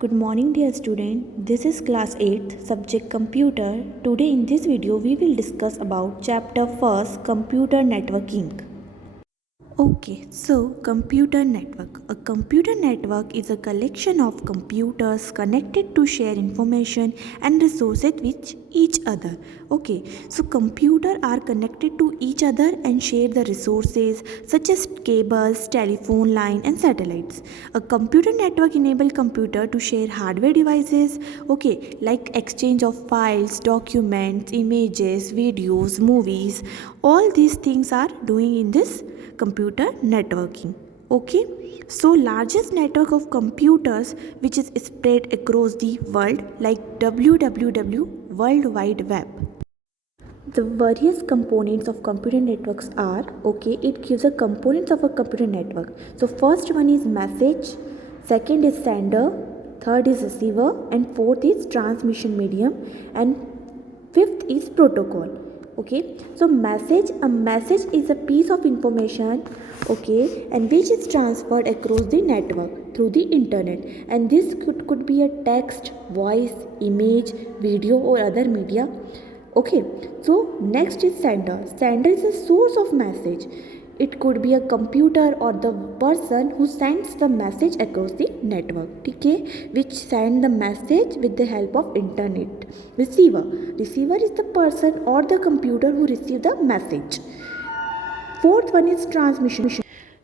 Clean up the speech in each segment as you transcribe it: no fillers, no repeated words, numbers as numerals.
Good morning dear student. This is class 8th subject computer. Today in this video we will discuss about chapter 1st computer networking. Okay, so computer network. A computer network is a collection of computers connected to share information and resources with each other. Okay, so computers are connected to each other and share the resources such as cables, telephone line and satellites. A computer network enables computer to share hardware devices, okay, like exchange of files, documents, images, videos, movies. All these things are doing in this computer networking. Okay, so largest network of computers which is spread across the world like www world wide web. The various components of computer networks are, okay, it gives a components of a computer network. So first one is message, second is sender, third is receiver, and fourth is transmission medium, and fifth is protocol. Okay, so a message is a piece of information, okay, and which is transferred across the network through the internet, and this could be a text, voice, image, video or other media. Okay, so next is sender. Sender is a source of message. It could be a computer or the person who sends the message across the network, okay, which send the message with the help of internet. Receiver. Receiver is the person or the computer who receive the message. Fourth one is transmission.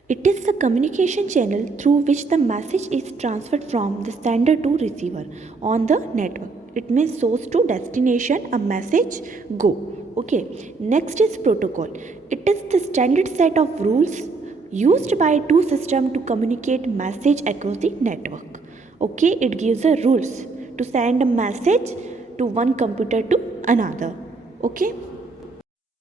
It is the communication channel through which the message is transferred from the sender to receiver on the network. It means source to destination, a message go. Okay, next is protocol. It is the standard set of rules used by two systems to communicate message across the network. Okay, it gives the rules to send a message to one computer to another. Okay.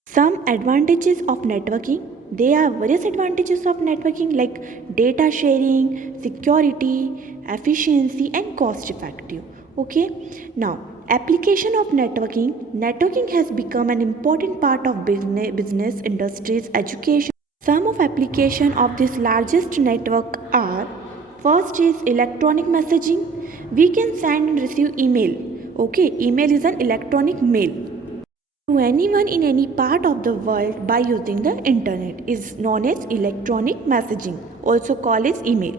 Some advantages of networking. There are various advantages of networking like data sharing, security, efficiency, and cost effective. Okay, now application of networking. Networking has become an important part of business industries, education. Some of application of this largest network are: first is electronic messaging. We can send and receive email. Okay, email is an electronic mail to anyone in any part of the world by using the internet is known as electronic messaging, also called as email.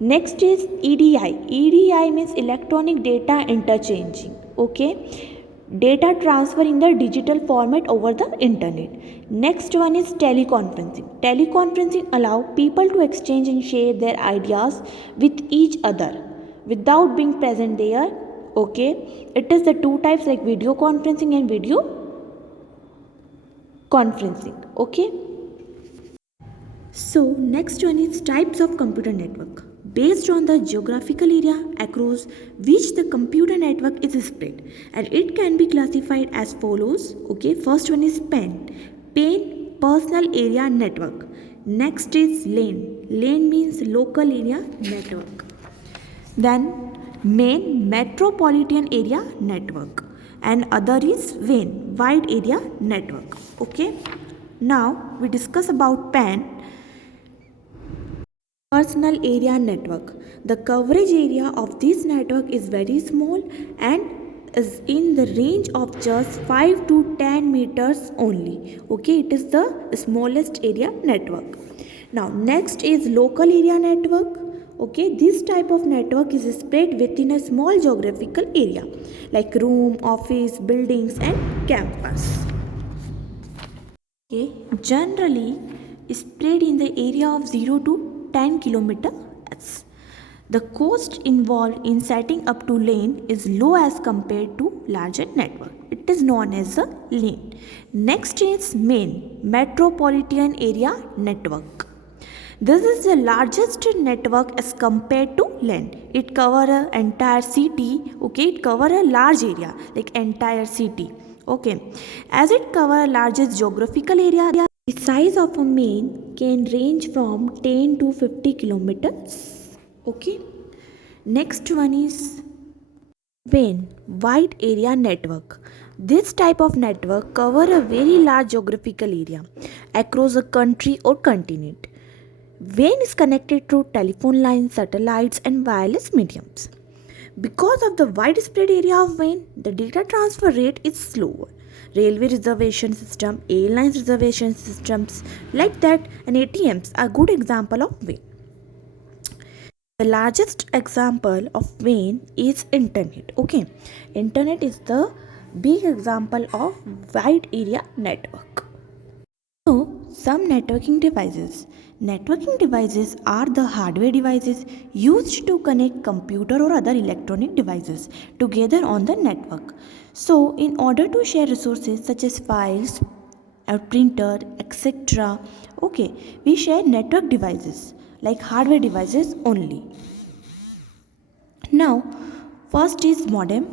Next is EDI. EDI means electronic data interchanging. Okay, data transfer in the digital format over the internet. Next one is teleconferencing. Teleconferencing allow people to exchange and share their ideas with each other without being present there. Okay, it is the two types like video conferencing and video conferencing. Okay, so next one is types of computer network based on the geographical area across which the computer network is spread, and it can be classified as follows. Okay, first one is PAN, personal area network. Next is LAN means local area network. Then main, metropolitan area network, and other is WAN, wide area network. Okay, now we discuss about PAN, personal area network. The coverage area of this network is very small and is in the range of just 5 to 10 meters only. Okay, it is the smallest area network. Now next is local area network. Okay, this type of network is spread within a small geographical area like room, office, buildings and campus. Okay, generally spread in the area of 0 to 10 kilometers. The cost involved in setting up to LAN is low as compared to larger network. It is known as a LAN. Next is main, metropolitan area network. This is the largest network as compared to LAN. It covers an entire city. Okay, it covers a large area like entire city. Okay, as it covers largest geographical area, the size of a main can range from 10 to 50 kilometers. Okay, next one is WAN, wide area network. This type of network cover a very large geographical area across a country or continent. WAN is connected through telephone lines, satellites, and wireless mediums. Because of the widespread area of WAN, the data transfer rate is slower. Railway reservation system, airlines reservation systems like that, and ATMs are good example of WAN. The largest example of WAN is internet. Okay, internet is the big example of wide area network. So, some networking devices. Networking devices are the hardware devices used to connect computer or other electronic devices together on the network. So, in order to share resources such as files, a printer, etc., okay, we share network devices like hardware devices only. Now, first is modem,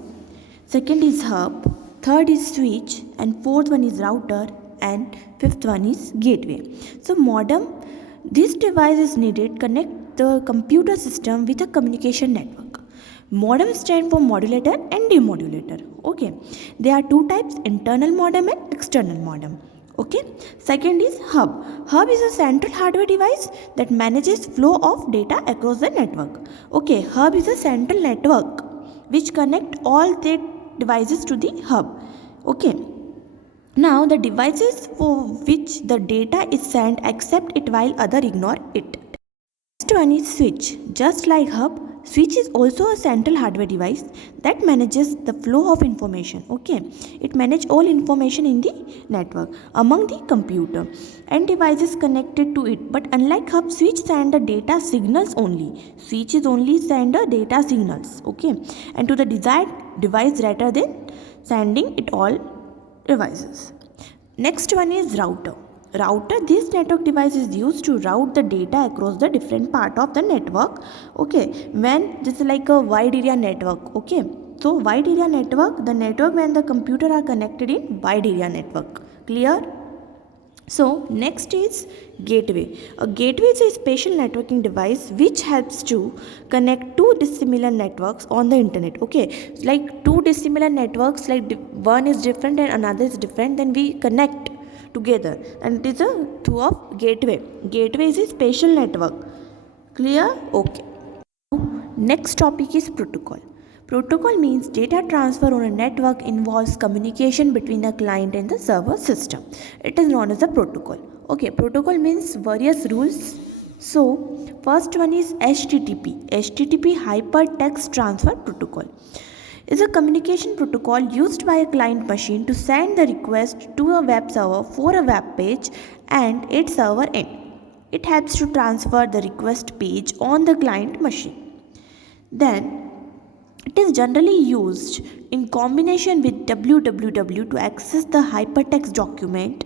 second is hub, third is switch, and fourth one is router, and fifth one is gateway. So, modem, this device is needed connect the computer system with a communication network. Modem stand for modulator and demodulator. Okay, there are two types: internal modem and external modem. Okay, second is hub. Hub is a central hardware device that manages flow of data across the network. Okay, hub is a central network which connect all the devices to the hub. Okay, now the devices for which the data is sent accept it while other ignore it. Next one is switch. Just like hub, switch is also a central hardware device that manages the flow of information. Okay, it manages all information in the network among the computer and devices connected to it. But unlike hub, switch send the data signals only. Switch is only send the data signals. Okay, and to the desired device rather than sending it all devices. Next one is router. Router, this network device is used to route the data across the different part of the network. Okay, when this is like a wide area network. Okay, so wide area network, the network when the computer are connected in wide area network. Clear? So next is gateway. A gateway is a special networking device which helps to connect two dissimilar networks on the internet. Okay, like two dissimilar networks, like one is different and another is different, then we connect together, and it is a through of gateway. Gateway is a special network. Clear? Okay. Next topic is protocol. Protocol means data transfer on a network involves communication between the client and the server system. It is known as a protocol. Okay, protocol means various rules. So, first one is HTTP. HTTP Hypertext Transfer Protocol is a communication protocol used by a client machine to send the request to a web server for a web page and its server end. It helps to transfer the request page on the client machine. Then, it is generally used in combination with www to access the hypertext document.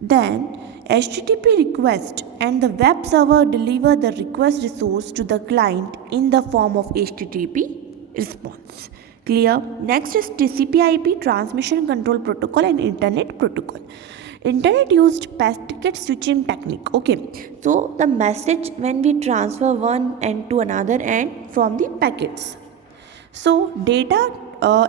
Then, HTTP request and the web server deliver the request resource to the client in the form of HTTP response. Clear? Next is TCP/IP, Transmission Control Protocol, and Internet Protocol. Internet used packet switching technique. Okay, so the message when we transfer one end to another end from the packets. So data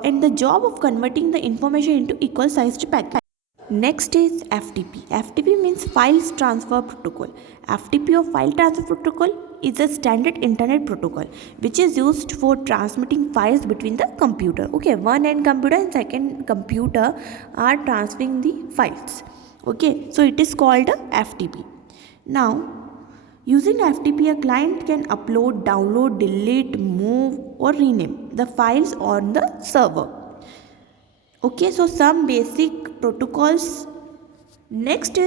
and the job of converting the information into equal sized packets. Next is FTP. FTP means Files Transfer Protocol. FTP or File Transfer Protocol is a standard internet protocol which is used for transmitting files between the computer. Okay, one end computer and second computer are transferring the files. Okay, so it is called a FTP. Now, using FTP, a client can upload, download, delete, move, or rename the files on the server. Okay, so some basic protocols. Next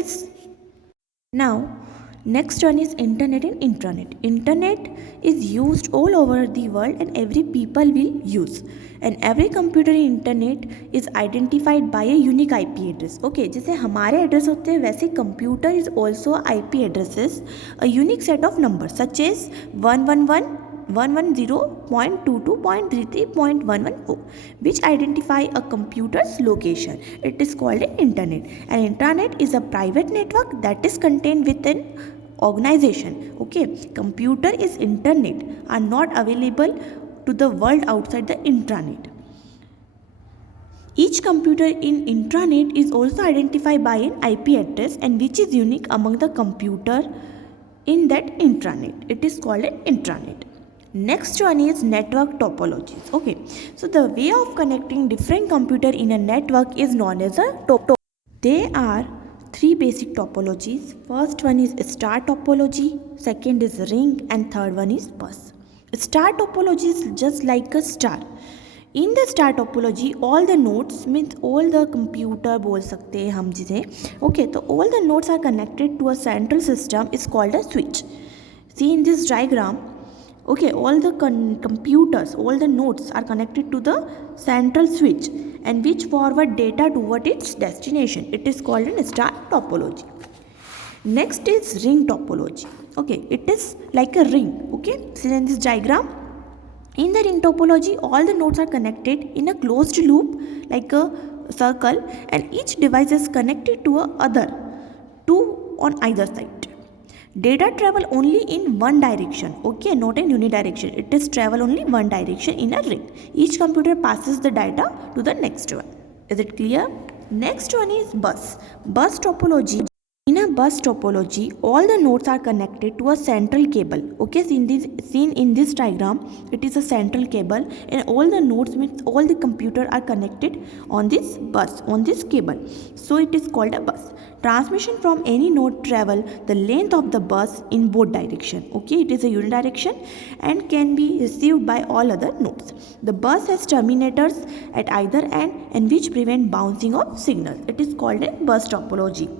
one is internet and intranet. Internet is used all over the world and every people will use. And every computer in internet is identified by a unique IP address. Okay, जैसे हमारे address होते हैं वैसे computer is also IP addresses, a unique set of numbers such as 110.22.33.114 which identify a computer's location. It is called an internet. An intranet is a private network that is contained within organization. Okay, computer is internet are not available to the world outside the intranet. Each computer in intranet is also identified by an IP address and which is unique among the computer in that intranet. It is called an intranet. Next one is network topologies. Okay, so the way of connecting different computer in a network is known as a There are three basic topologies. First one is star topology, second is ring, and third one is bus. Star topology is just like a star. In the star topology, all the nodes means all the computer बोल सकते हैं हम जिसे. Okay, so all the nodes are connected to a central system is called a switch. See in this diagram, okay, all the computers, all the nodes are connected to the central switch and which forward data toward its destination. It is called a star topology. Next is ring topology. Okay, it is like a ring. Okay, see in this diagram, in the ring topology, all the nodes are connected in a closed loop like a circle, and each device is connected to a other two on either side. Data travel only in one direction, okay, not in unidirection. It is travel only one direction in a ring. Each computer passes the data to the next one. Is it clear? Next one is bus. Bus topology. In a bus topology, all the nodes are connected to a central cable. Okay, seen in this diagram, it is a central cable, and all the nodes means all the computer are connected on this bus, on this cable. So it is called a bus. Transmission from any node travel the length of the bus in both direction. Okay, it is a unidirection and can be received by all other nodes. The bus has terminators at either end and which prevent bouncing of signals. It is called a bus topology.